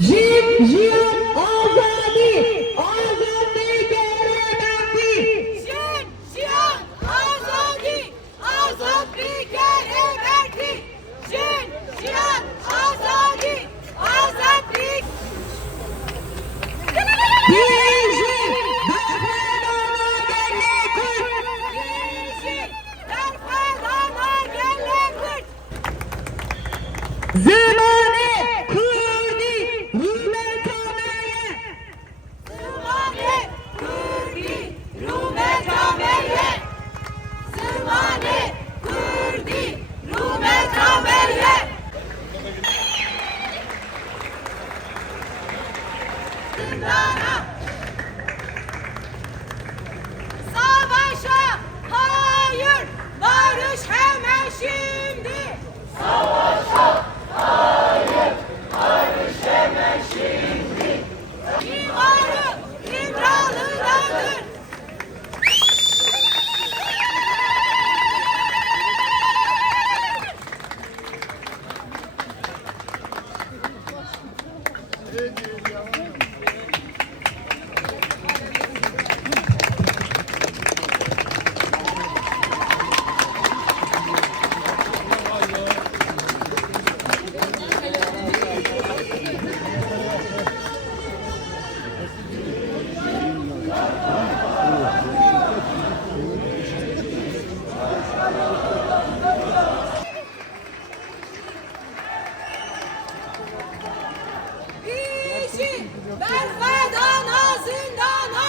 Jin, Jiyan, Azadi, Azadi Geremendi. Jin, Jiyan, Azadi, Azadi Geremendi. Jin, Jiyan, Azadi, Azadi. Dijin, Darfedana Gelle Kurt. Dijin, Darfedana Gelle Kurt. Zimane, Kurdi, Rumetameye. Zımane, Kurdi, Rumetameye. Zımane, Kurdi, Rumetameye. Zindana. Savaşa hayır, barış hemen şimdi. Savaşa hayır, barış hemen şimdi. İmarı İmralılardır. Bizi Berfedana zindana.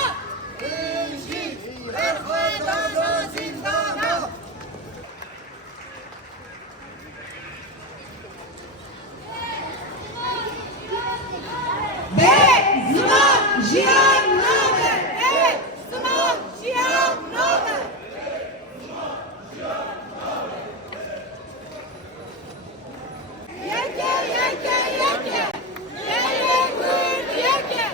Bizi Berfedana zindana. Zıma Jiyan Naber. Zıma Jiyan Naber. Yeke yeke yeke. Yeke kurt yeke.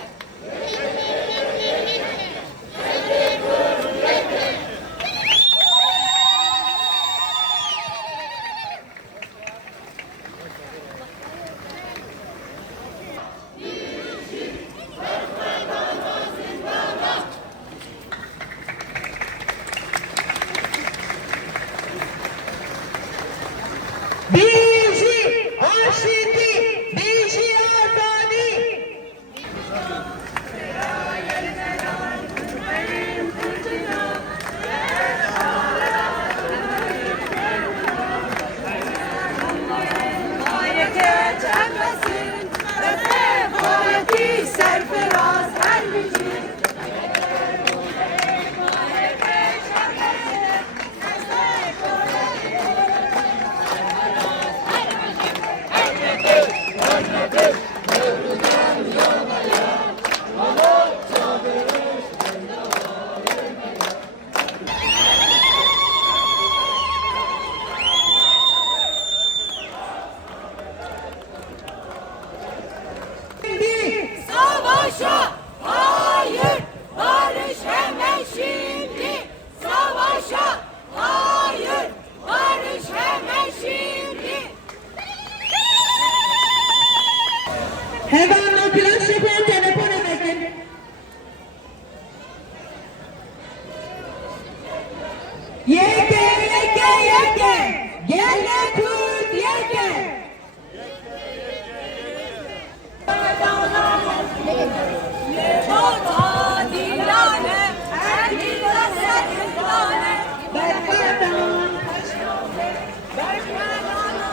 Biji, Aşiti, Biji Azadi. Hayete çelmesin. Hayeti serferaz her gücü. Savaşa hayır, barış hemen şimdi. Savaşa hayır, barış hemen şimdi. Hemen plastikle telefon edelim. Yeke, yeke, yeke. Gelle Kurt yeke. Levanta dilane, her dilane dilane. Berfedana. Berfedana.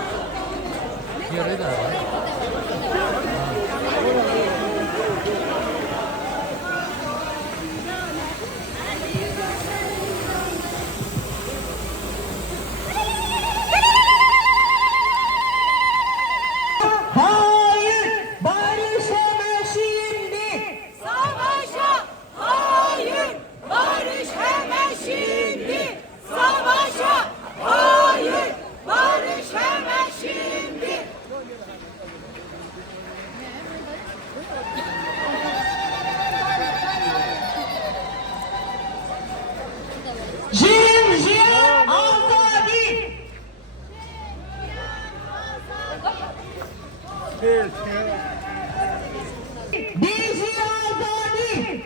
Bizi azadi.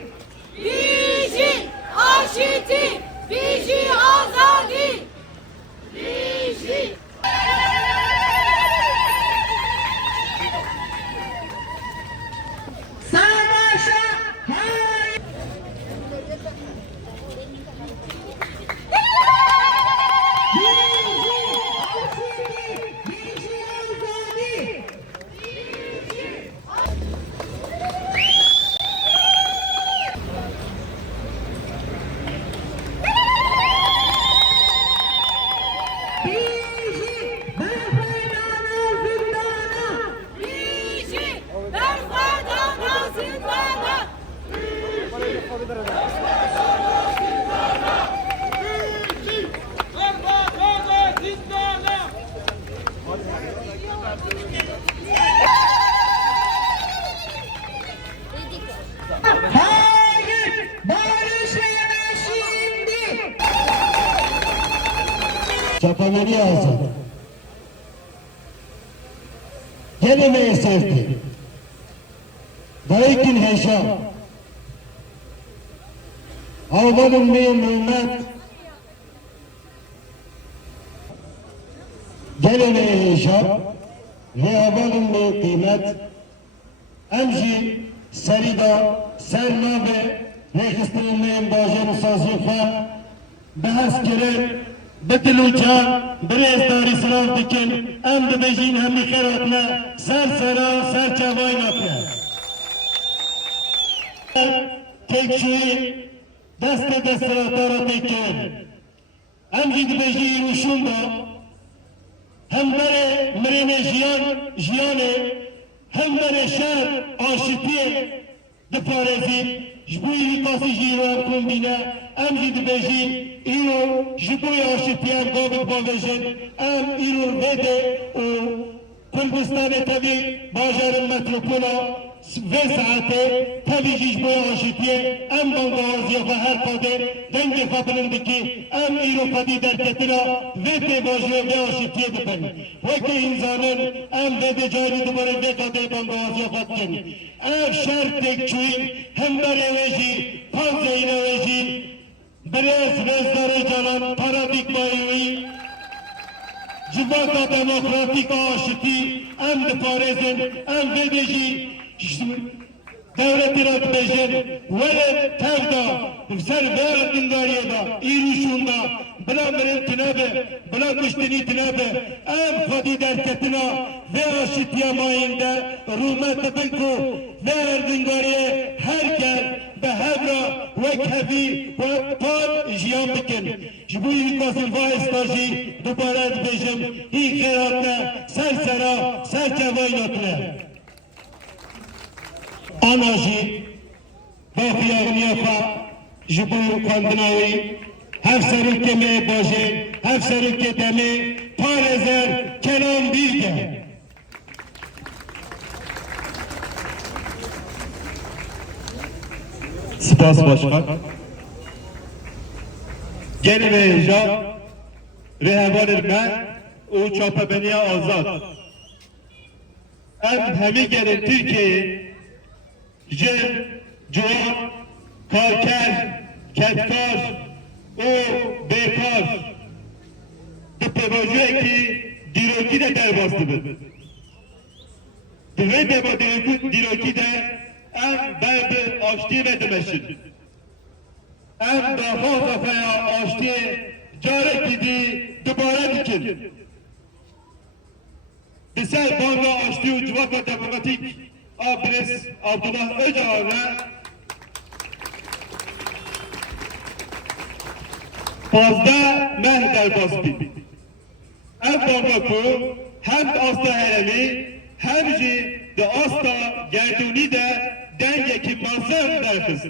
Bizi aşiti, bizi azadi. Bizi. Savaşa hayır. Bizi azadi. Bizi berfedana zindana. Bizi berfedana zindana. Hayır, barışmayalım şimdi. Çapaları alsın. Gelemeyi sevdi. Dayıkın heşam. Avvalın memnunat. Gelemeyi heşam. Ve avvalın me kıymet. Emji serida sernabe nehistinin bajen sazıfa bahs kere betiluca brezdarı sınav dikin em de bejin hemi kheratne ser sera ser çavay nakne tekşi deste destratara tekin emji de bejin uşunda hem bere mirene jiyane hem bere şer aşitiye de parezi jbuyi kasi jiran kombine em jid beji iro jbuyi aşitiye gavit bavejin em iro vede o Kırgızistan'e tabi bajarın metropola ve saate tabi jbuyi aşitiye em bangaziye ve her kader denge kapınındaki em iro kadi derketina ve de bajiye ve aşitiye de ben ve ki insanın em vede cari de bana ve kader bangaziye fatken ev şer tek çuyin hem bereveji panzeyneveji biraz rezdarı canan paradigmayı Civaka demokratik aşıti em de parezin em vedeji devleti rakbejen ve tevda ser ver dindariyeda iruşunda bla merin tinabe bla kuştini tinabe em khadi derketina ve aşitiye mayinde rumet bilku ver dindariye herkel behevra ve kevi ve par jiyan bikin jibuyi kasıl vaistajı dupara dbejim hi kheratte ser sera ser çevaylatne Anajı, Bafiyagniyafa, Jibu Kandinavi, Hefserük Keme Baje, Hefserük Keteme, Parezer, Kenan Bilge. Spas Başkan, Geri ve Hicab, Rehevanir ben, o Çapabeniye Azad. Em hemi gelin Türkiye'yi, Civan, Karker, Ketkar, o Bekar, bu proje ki diroki de derbastı bu. Ve de bu diroki de em berbi açtı ve demeşin. Em daha kafaya açtı, carek gidi, dubara dikin. Biser bana açtı Civaka Demokratik Abres Abdullah Öcalan'a fazla mehder bastı. Hem bankaku hem de asla heremi hem de asla gerduni de denge ki mansır derkız.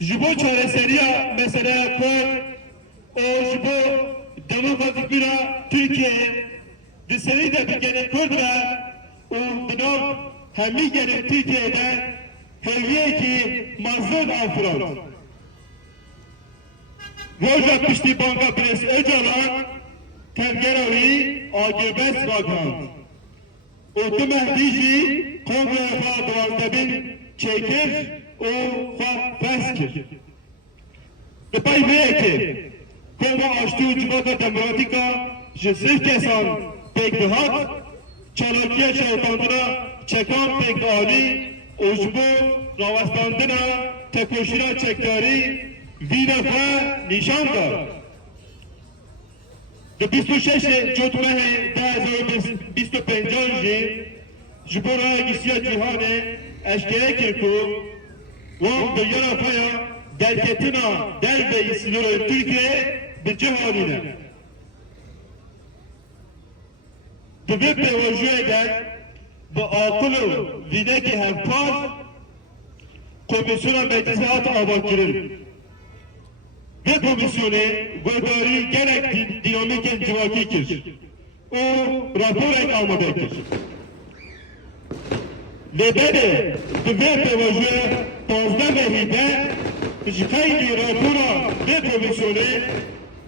Jibo çareseriya meseleye koy o jibo demokratik bira Türkiye diseri de bir gene kurdra o binom hemi gene Türkiye'de heviye ki mansır afron. Roja pişti banka pres Öcalan Tergeravi AGB Svagant. O tu mehdici kongre fa duvazdebin çekir o fa feskir. Depay veyeke kongre açtığı civaka demokratika jisif kesan pek dihat çalakiye şevkandına çekan pek ali ojbu ravastandına tekoşira çekdari vîna fa nişan dar. Di 26 Cotmehê 2025 jî ji bo ragîsiya cîhanê eşkere kir ku wan bi yera xwe ya derketina derbeyî sînorên Tirkiye bi cihanîne. Di vê pêwajiyê de bi aqil û vînekê hevpar Komisyona Meclisi hat avakirin. Ve komisyonu guhdarı gerek dinamiken civakikir. O rapor ek almadakir. Lebede ve pevajı tazda vehide jikaydi rapora ve komisyonu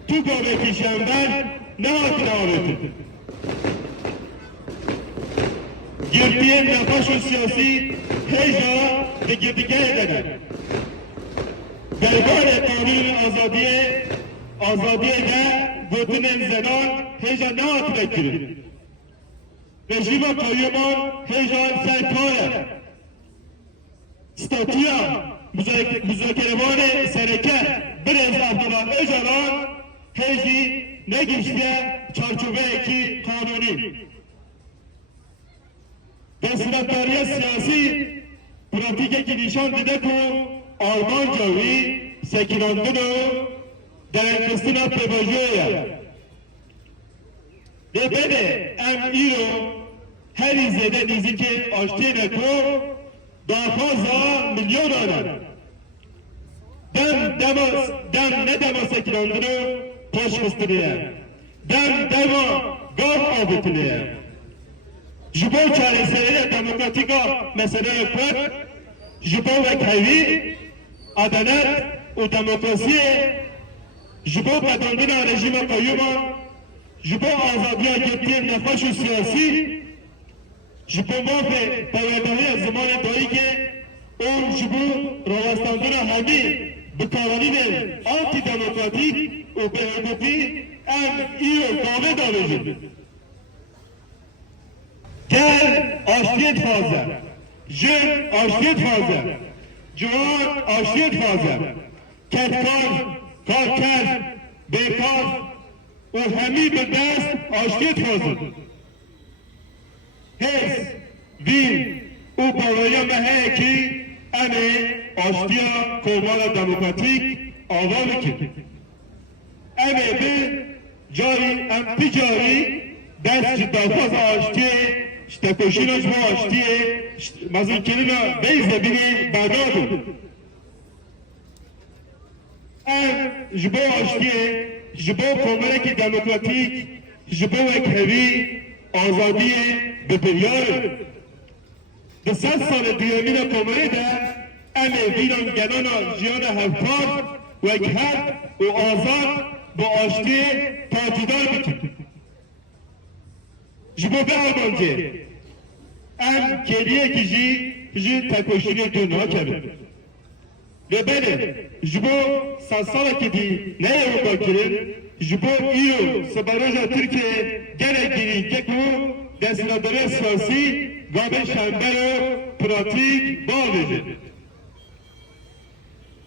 tukaveki şember ne hatına ağrıdır. Girdiğin nefes siyasi heyeca ve girdike eder. Derbar kanun azadiye de götünen zedan heyeca ne atlekirir. Rejime kayyuman heyeca serkaya. Statüya müzakerevane sereke bir ezaflara öcalan heyci ne geçti çarçöbe eki kanuni. Destekariye siyasi pratik nişan dide ku Almancavi sekinandını denetlesine pevajoya. Debede em iro her izleden izike açtığına ku daha fazla milyon arar. Dem ne dema sekinandını taş kıstırıya. Dem dema gav avutuluya. Jibon çareseriye demokratika meseleye kuvvet, jibon ve kayvi, adalet ve demokrasiye, jibon patandına rejime kayyuma, jibon azadiye gittiği nefes siyasi, jibon vafe pavardahiye zamanı dahi ki, o jibon ravastandına hami, bu kavaninin antidemokratik ve behemotik en iyi davet alıcıdır. Gel aşiyet fazla, jön aşiyet fazla, civan aşiyet fazla, ketkar, karker, bekar, o hemi bir ders aşiyet fazla. Hez, bin, o paraya mehe ki, ene aştiya kovmala demokratik avam ki. Ene bir cari, empi cari, ders cidda aştiye, işte koşunoş mu açtığı, mazınkelina beyze bini bağdadı. Jibo açtığı, jibo komereki demokratik, jibo ekhevi, azadiye bepelyarı. De 100 sale diyemine komere de, eme viran genana jiyana hevkar, ve ekher, ve azad, bu açtığı tacidar bitir. Jibo be Almanca, em kediye kişi tekoşini dönüyor kemi. Ve beni, jibo sansala kedi neye ukakirin, jibo iyo sabaraja Türkiye gerektiğini keku destinadere siyasi gabe şembero pratik bağlıdır.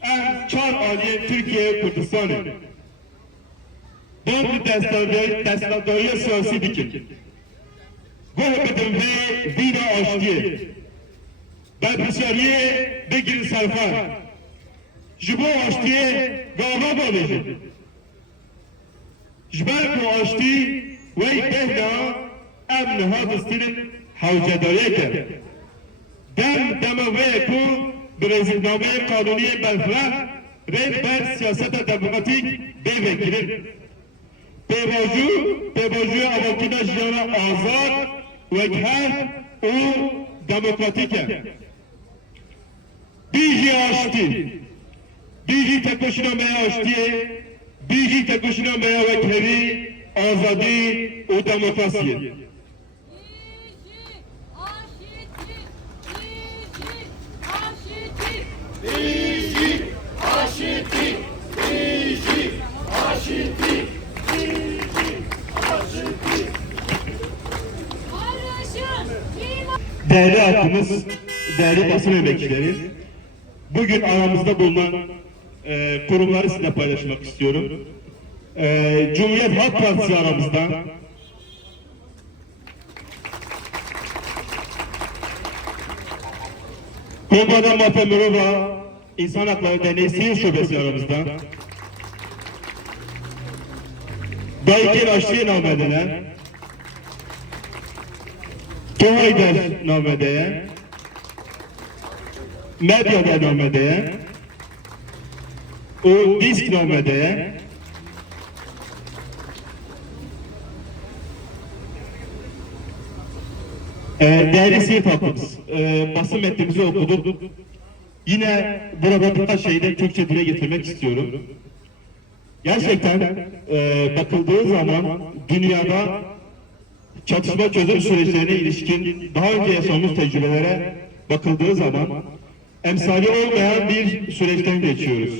Em çar aliye Türkiye Kurdistan'ı. Bu destinadere siyasi dikir. Gohbedin ve vina aştiye. Berpişariye begir serfar. Jibo aştiye gava bağlıcı. Jberko aşti ve behna em nihadistinin havcedariye ker. Dema ve ku Brezilya'ya kanuniye berfra rehber siyasete demokratik bevekirin. Pevaju avakina jana azad ve her o demokratike. Biji açtı. Biji tekoşuna meya açtı. Biji tekoşuna meya ve keri azadi o demokrasiye. değerli halkımız, değerli basın emekçileri, bugün aramızda bulunan kurumları sizinle paylaşmak istiyorum. Cumhuriyet Halk Partisi aramızda, Kombada Mafemurova İnsan Hakları Derneği Siirt Şubesi aramızda, Dayıken Aşçı Namede'ne, Tohayder Namede'ye, Medyada Namede'ye, o Disk Namede'ye, değerli Siirt halkımız, basın metnimizi okuduk. Yine burada birkaç şeyi de Türkçe dile getirmek istiyorum. Gerçekten bakıldığı zaman dünyada çatışma çözüm süreçlerine ilişkin daha önce yaşanmış tecrübelere bakıldığı zaman emsali olmayan bir süreçten geçiyoruz.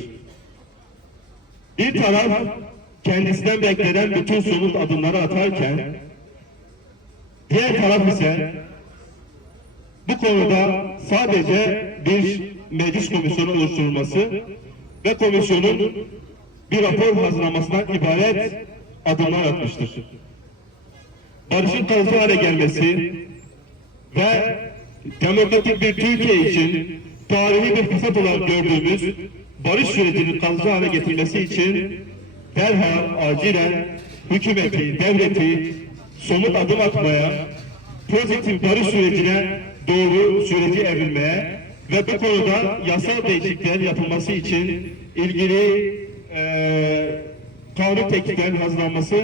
Bir taraf kendisinden beklenen bütün somut adımları atarken diğer taraf ise bu konuda sadece bir meclis komisyonu oluşturulması ve komisyonun bir rapor hazırlamasından ibaret adımlar atmıştır. Barışın kalıcı hale gelmesi ve demokratik bir Türkiye için tarihi bir fırsat olarak gördüğümüz barış sürecinin kalıcı hale getirmesi için derhal acilen hükümeti, devleti somut adım atmaya, pozitif barış sürecine doğru süreci evrilmeye ve bu konuda yasal değişiklikler yapılması için ilgili kanun tekliflerinin hazırlanması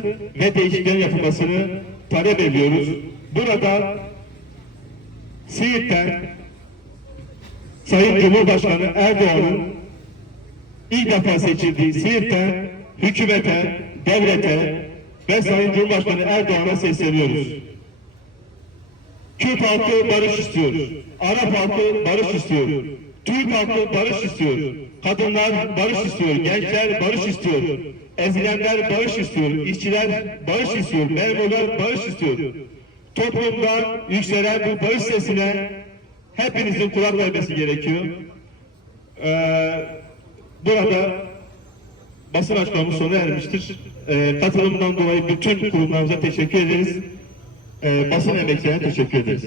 ve değişikliklerin yapılmasını talep ediyoruz. Burada Siirt'ten Sayın Cumhurbaşkanı Erdoğan'ın ilk defa seçildiği Siirt'ten hükümete, devlete ve Sayın Cumhurbaşkanı Erdoğan'a sesleniyoruz. Kürt halkı barış istiyor, Arap halkı barış istiyor, Türk halkı barış istiyor, kadınlar barış istiyor, gençler barış istiyor, ezilenler barış istiyor, işçiler barış istiyor, memurlar barış istiyor. Toplumdan yükselen bu barış sesine hepinizin kulak vermesi gerekiyor. Burada basın açıklamamız sona ermiştir. Katılımından dolayı bütün kurumlarımıza teşekkür ederiz. Basın emekçilerine teşekkür ederiz.